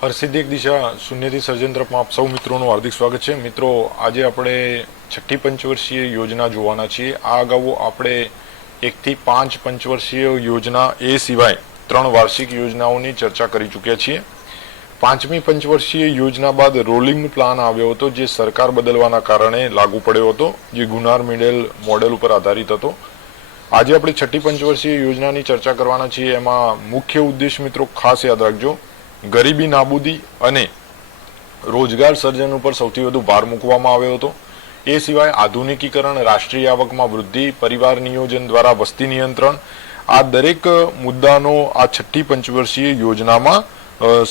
હરસિદ્ધ એક દિશા શૂન્યથી સર્જન તરફમાં આપ સૌ મિત્રોનું હાર્દિક સ્વાગત છે। મિત્રો, આજે આપણે છઠ્ઠી પંચવર્ષીય યોજના જોવાના છીએ। આ અગાઉ આપણે 1 થી 5 પંચવર્ષીય યોજના એ સિવાય 3 વાર્ષિક યોજનાઓની ચર્ચા કરી ચૂક્યા છીએ। પાંચમી પંચવર્ષીય યોજના બાદ રોલિંગ પ્લાન આવ્યો હતો, જે સરકાર બદલવાના કારણે લાગુ પડ્યો હતો, જે ગુનાર મિડલ મોડેલ ઉપર આધારિત હતો। આજે આપણે છઠ્ઠી પંચવર્ષીય યોજનાની ચર્ચા કરવાના છીએ। એમાં મુખ્ય ઉદ્દેશ મિત્રો ખાસ યાદ રાખજો, ગરીબી નાબૂદી અને રોજગાર સર્જન ઉપર સૌથી વધુ ભાર મૂકવામાં આવ્યો હતો। એ સિવાય આધુનિકીકરણ, રાષ્ટ્રીય આવકમાં વૃદ્ધિ, પરિવાર નિયોજન દ્વારા વસ્તી નિયંત્રણ, આ દરેક મુદ્દાનો આ છઠ્ઠી પંચવર્ષીય યોજનામાં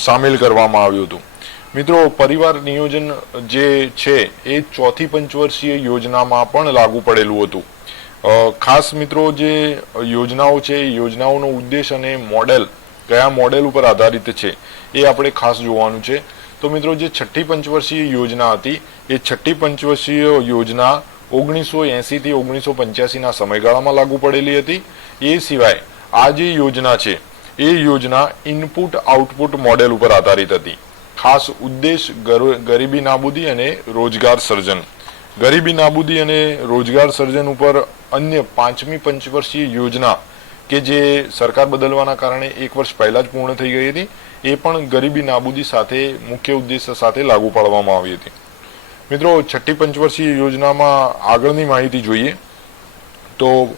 સામેલ કરવામાં આવ્યું હતું। મિત્રો, પરિવાર નિયોજન જે છે એ ચોથી પંચવર્ષીય યોજનામાં પણ લાગુ પડેલું હતું। ખાસ મિત્રો, જે યોજનાઓ છે એ યોજનાઓનો ઉદ્દેશ અને મોડેલ કયા મોડેલ ઉપર આધારિત છે એ આપણે ખાસ જોવાનું છે। તો મિત્રો, જે છઠ્ઠી પંચવર્ષીય યોજના હતી એ છઠ્ઠી પંચવર્ષીય યોજના 1980 થી 1985 ના સમયગાળામાં લાગુ પડેલી હતી। એ સિવાય આ જે યોજના છે એ યોજના ઇનપુટ આઉટપુટ મોડેલ ઉપર આધારિત હતી। ખાસ ઉદ્દેશ ગરીબી નાબૂદી અને રોજગાર સર્જન। ગરીબી નાબૂદી અને રોજગાર સર્જન ઉપર અન્ય પાંચમી પંચવર્ષીય યોજના કે જે સરકાર બદલવાના કારણે 1 વર્ષ પહેલા જ પૂર્ણ થઈ ગઈ હતી, એ પણ ગરીબી નાબૂદી સાથે મુખ્ય ઉદ્દેશ સાથે લાગુ પાડવામાં આવી હતી। મિત્રો, છઠ્ઠી પંચવર્ષીય યોજનામાં આગળની માહિતી જોઈએ તો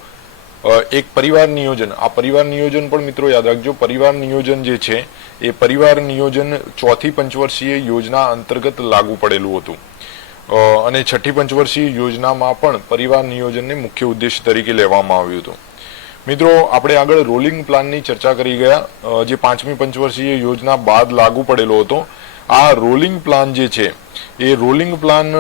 એક પરિવાર નિયોજન, આ પરિવાર નિયોજન પણ મિત્રો યાદ રાખજો, પરિવાર નિયોજન જે છે એ પરિવાર નિયોજન ચોથી પંચવર્ષીય યોજના અંતર્ગત લાગુ પડેલું હતું અને છઠ્ઠી પંચવર્ષીય યોજનામાં પણ પરિવાર નિયોજનને મુખ્ય ઉદ્દેશ તરીકે લેવામાં આવ્યું હતું। મિત્રો, આપણે આગળ રોલિંગ પ્લાનની ચર્ચા કરી ગયા, જે પાંચમી પંચવર્ષીય યોજના બાદ લાગુ પડેલો હતો। આ રોલિંગ પ્લાન જે છે એ રોલિંગ પ્લાન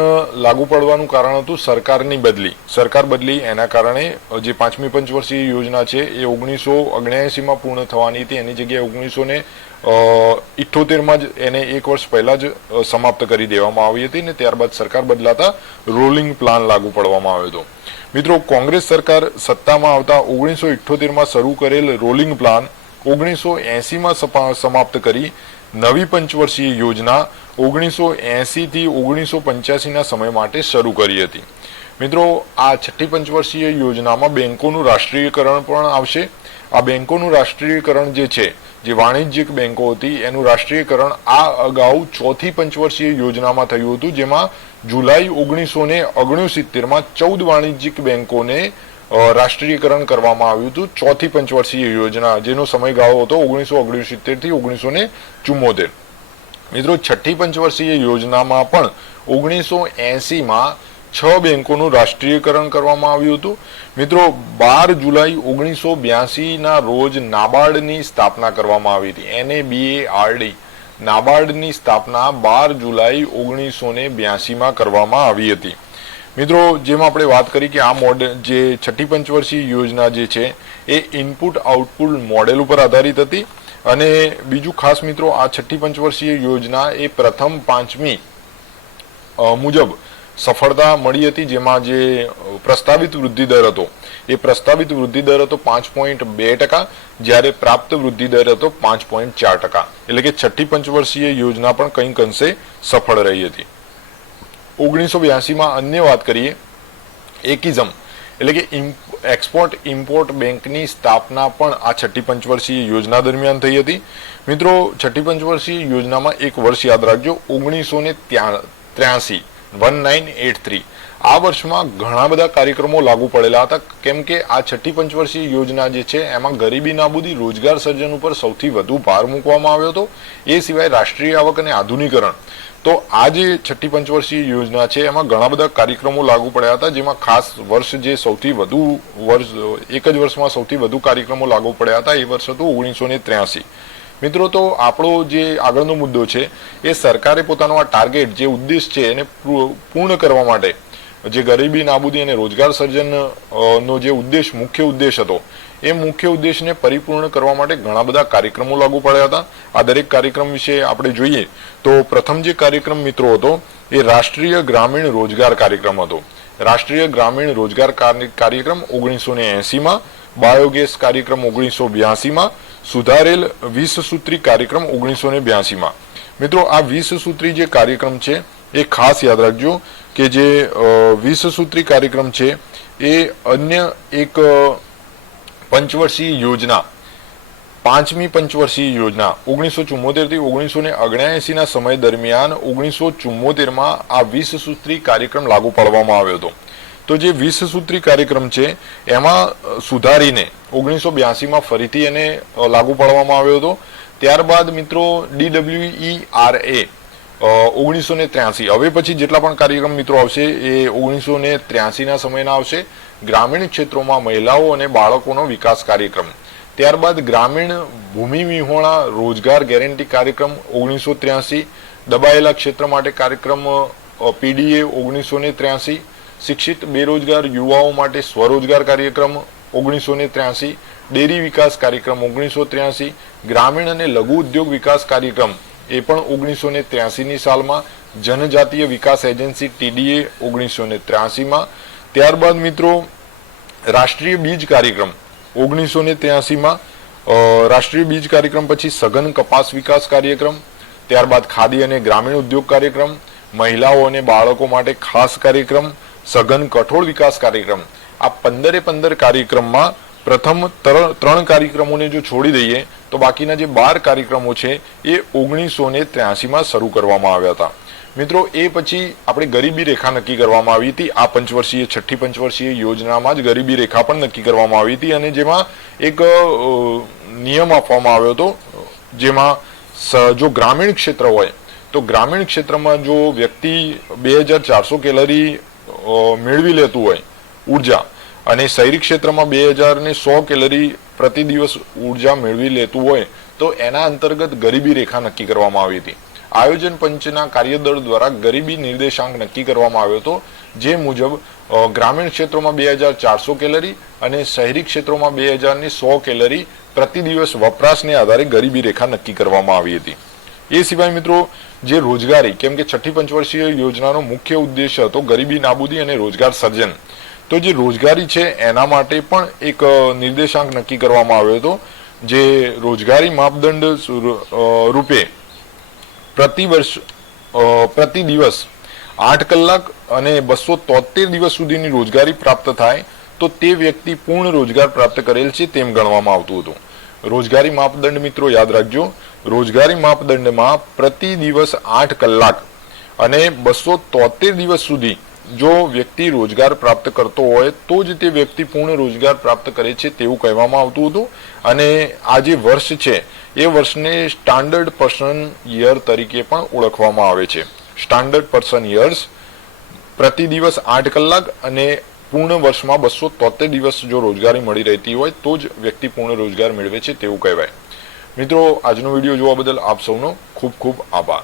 લાગુ પડવાનું કારણ હતું સરકારની બદલી। સરકાર બદલી એના કારણે જે પાંચમી પંચવર્ષીય યોજના છે એ 1979માં પૂર્ણ થવાની હતી, એની જગ્યાએ 1978માં જ એને 1 વર્ષ પહેલા જ સમાપ્ત કરી દેવામાં આવી હતી ને ત્યારબાદ સરકાર બદલાતા રોલિંગ પ્લાન લાગુ પડવામાં આવ્યો હતો। મિત્રો, કોંગ્રેસ સરકાર સત્તામાં આવતા 1978માં શરૂ કરેલ રોલિંગ પ્લાન 1980માં સમાપ્ત કરી નવી પંચવર્ષીય યોજના 1980 થી 1985 ના સમય માટે શરૂ કરી હતી। મિત્રો, આ છઠ્ઠી પંચવર્ષીય યોજનામાં બેંકોનું રાષ્ટ્રીયકરણ પણ આવશે। આ બેંકોનું રાષ્ટ્રીયકરણ જે છે, જે વાણિજ્યિક બેંકો હતી એનું રાષ્ટ્રીયકરણ આ અગાઉ ચોથી પંચવર્ષીય યોજનામાં થયું હતું, જેમાં જુલાઈ 1969માં 14 વાણિજ્યિક બેંકોને રાષ્ટ્રીયકરણ કરવામાં આવ્યું હતું ચોથી પંચવર્ષીય યોજના, જેનો સમયગાળો હતો 1969 થી 1974। મિત્રો, છઠ્ઠી પંચવર્ષીય યોજનામાં પણ 1980માં 6 બેંકોનું રાષ્ટ્રીયકરણ કરવામાં આવ્યું હતું। મિત્રો, 12 જુલાઈ 1982 ના રોજ નાબાર્ડની સ્થાપના કરવામાં આવી હતી। NABARD નાબાર્ડની સ્થાપના 12 જુલાઈ 1982માં કરવામાં આવી હતી। મિત્રો, જેમાં આપણે વાત કરી કે આ મોડેલ જે છઠ્ઠી પંચવર્ષીય યોજના જે છે એ ઇનપુટ આઉટપુટ મોડેલ ઉપર આધારિત હતી અને બીજું ખાસ મિત્રો, આ છઠ્ઠી પંચવર્ષીય યોજના એ પ્રથમ પાંચમી મુજબ સફળતા મળી હતી, જેમાં જે પ્રસ્તાવિત વૃદ્ધિ દર હતો એ પ્રસ્તાવિત વૃદ્ધિ દર હતો 5.2%, જ્યારે પ્રાપ્ત વૃદ્ધિ દર હતો 5.4%। એટલે કે છઠ્ઠી પંચવર્ષીય યોજના પણ કંઈક અંશે સફળ રહી હતી। 1982માં અન્ય વાત કરીએ, એકિઝમ એટલે કે એક્સપોર્ટ ઇમ્પોર્ટ બેંકની સ્થાપના પણ આ છઠ્ઠી પંચવર્ષીય યોજના દરમિયાન થઈ હતી। મિત્રો, છઠ્ઠી પંચવર્ષીય યોજનામાં એક વર્ષ યાદ રાખજો, 1983 આ વર્ષમાં ઘણા બધા કાર્યક્રમો લાગુ પડેલા હતા, કેમ કે આ છઠ્ઠી પંચવર્ષીય યોજના જે છે એમાં ગરીબી નાબૂદી, રોજગાર સર્જન ઉપર સૌથી વધુ ભાર મૂકવામાં આવ્યો હતો। એ સિવાય રાષ્ટ્રીય આવક અને આધુનિકરણ, તો આ જે છઠ્ઠી પંચવર્ષીય યોજના છે એમાં ઘણા બધા કાર્યક્રમો લાગુ પડ્યા હતા, જેમાં ખાસ વર્ષ જે સૌથી વધુ એક જ વર્ષમાં સૌથી વધુ કાર્યક્રમો લાગુ પડ્યા હતા એ વર્ષ હતું 1983। મિત્રો, તો આપણો જે આગળનો મુદ્દો છે એ સરકારે પોતાનો આ ટાર્ગેટ, જે ઉદ્દેશ છે એને પૂર્ણ કરવા માટે, જે ગરીબી નાબૂદી અને રોજગાર સર્જન નો જે ઉદ્દેશ, મુખ્ય ઉદ્દેશ હતો, એ મુખ્ય ઉદ્દેશને પરિપૂર્ણ કરવા માટે ઘણા બધા કાર્યક્રમો લાગુ પડ્યા હતા। આ દરેક કાર્યક્રમ વિશે આપણે જોઈએ તો પ્રથમ જે કાર્યક્રમ મિત્રો હતો એ રાષ્ટ્રીય ગ્રામીણ રોજગાર કાર્યક્રમ હતો। રાષ્ટ્રીય ગ્રામીણ રોજગાર કાર્યક્રમ 1980માં, બાયોગેસ કાર્યક્રમ 1982માં, સુધારેલ 20 સૂત્રી કાર્યક્રમ 1982માં। મિત્રો આ 20 સૂત્રી જે કાર્યક્રમ છે એ ખાસ યાદ રાખજો કે જે 20 સૂત્રી કાર્યક્રમ છે એ અન્ય એક પંચવર્ષીય યોજના, પાંચમી પંચવર્ષીય યોજના 1974 થી 1979 ના સમય દરમિયાન 1974 માં આ 20 સૂત્રી કાર્યક્રમ લાગુ પાડવામાં આવ્યો હતો. તો જે 20 સૂત્રી કાર્યક્રમ છે એમાં સુધારીને 1982 માં ફરીથી એને લાગુ પાડવામાં આવ્યો હતો. ત્યારબાદ મિત્રો DWERA 1983, હવે પછી જેટલા પણ કાર્યક્રમ મિત્રો આવશે એ 1983 ના સમયના આવશે. ગ્રામીણ ક્ષેત્રોમાં મહિલાઓ અને બાળકોનો વિકાસ કાર્યક્રમ. ત્યારબાદ ગ્રામીણ ભૂમિ વિહોણા રોજગાર ગેરંટી કાર્યક્રમ 1983, દબાયેલા ક્ષેત્ર માટે કાર્યક્રમ PDA 1983, શિક્ષિત બેરોજગાર યુવાઓ માટે સ્વરોજગાર કાર્યક્રમ 1983, ડેરી વિકાસ કાર્યક્રમ 1983, ગ્રામીણ અને લઘુ ઉદ્યોગ વિકાસ કાર્યક્રમ એ પણ 1983 ની સાલમાં, જનજાતીય વિકાસ એજન્સી TDA 1983 માં. ત્યારબાદ મિત્રો રાષ્ટ્રીય બીજ કાર્યક્રમ 1983 માં, રાષ્ટ્રીય બીજ કાર્યક્રમ પછી સઘન કપાસ વિકાસ કાર્યક્રમ, ત્યારબાદ ખાદી અને ગ્રામીણ ઉદ્યોગ કાર્યક્રમ, મહિલાઓ અને બાળકો માટે ખાસ કાર્યક્રમ, સઘન કઠોળ વિકાસ કાર્યક્રમ. આ 15 કાર્યક્રમમાં પ્રથમ 3 કાર્યક્રમોને જો છોડી દઈએ તો બાકીના જે 12 કાર્યક્રમો છે એ 1983 માં શરૂ કરવામાં આવ્યા હતા. મિત્રો એ પછી આપણે ગરીબી રેખા નક્કી કરવામાં આવી હતી. આ પંચવર્ષીય છઠ્ઠી પંચવર્ષીય યોજનામાં જ ગરીબી રેખા પણ નક્કી કરવામાં આવી હતી અને જેમાં એક નિયમ આપવામાં આવ્યો હતો, જેમાં જો ગ્રામીણ ક્ષેત્ર હોય તો ગ્રામીણ ક્ષેત્રમાં જો વ્યક્તિ 2400 કેલરી મેળવી લેતું હોય ઉર્જા અને શહેરી ક્ષેત્રમાં 2100 કેલરી પ્રતિ દિવસ ઉર્જા મેળવી લેતું હોય તો એના અંતર્ગત ગરીબી રેખા નક્કી કરવામાં આવી હતી. આયોજન પંચના કાર્યદળ દ્વારા ગરીબી નિર્દેશાંક નક્કી કરવામાં આવ્યો હતો, જે મુજબ ગ્રામીણ ક્ષેત્રોમાં 2400 કેલરી અને શહેરી ક્ષેત્રોમાં 2100 કેલરી પ્રતિ દિવસ વપરાશને આધારે ગરીબી રેખા નક્કી કરવામાં આવી હતી. એ સિવાય મિત્રો જે રોજગારી, કેમ કે છઠ્ઠી પંચવર્ષીય યોજનાનો મુખ્ય ઉદ્દેશ હતો ગરીબી નાબૂદી અને રોજગાર સર્જન, તો જે રોજગારી છે એના માટે પણ એક નિર્દેશાંક નક્કી કરવામાં આવ્યો હતો, જે રોજગારી માપદંડ રૂપે પ્રતિ દિવસ 8 કલાક અને 273 દિવસ સુધીની રોજગારી પ્રાપ્ત થાય તો તે વ્યક્તિ પૂર્ણ રોજગાર પ્રાપ્ત કરેલ છે તેમ ગણવામાં આવતું હતું. રોજગારી માપદંડ મિત્રો યાદ રાખજો, રોજગારી માપદંડમાં પ્રતિ દિવસ 8 કલાક અને 273 દિવસ સુધી જો વ્યક્તિ રોજગાર પ્રાપ્ત કરતો હોય તો જ તે વ્યક્તિ પૂર્ણ રોજગાર પ્રાપ્ત કરે છે તેવું કહેવામાં આવતું હતું. અને આ જે વર્ષ છે એ વર્ષને સ્ટાન્ડર્ડ પર્સન યર તરીકે પણ ઓળખવામાં આવે છે. સ્ટાન્ડર્ડ પર્સન યર્સ પ્રતિ દિવસ 8 કલાક અને પૂર્ણ વર્ષમાં 273 દિવસ જો રોજગારી મળી રહેતી હોય તો જ વ્યક્તિ પૂર્ણ રોજગાર મેળવે છે તેવું કહેવાય. મિત્રો આજનો વિડીયો જોવા બદલ આપ સૌનો ખૂબ ખૂબ આભાર.